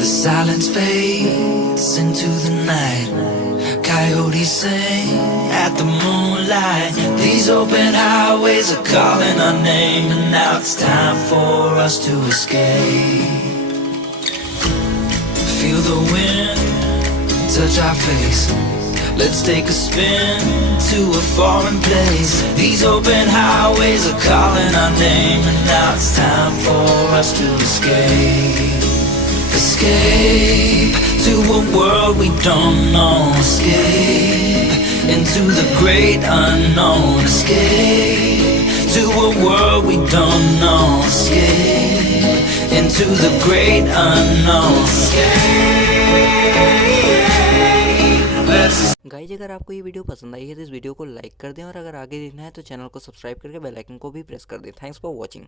The silence fades into the night. Coyotes sing at the moonlight. These open highways are calling our name, and now it's time for us to escape. Feel the wind touch our face. Let's take a spin to a foreign place. These open highways are calling our name, and now it's time for us to escape. Escape to a world we don't know. Escape into the great unknown. Escape to a world we don't know. Escape into the great unknown. Guys, अगर आपको ये video पसंद आई है तो इस video को like कर दें, और अगर आगे देखना है तो चैनल को सब्सक्राइब करके बेल आइकन को भी प्रेस कर दें। Thanks for watching.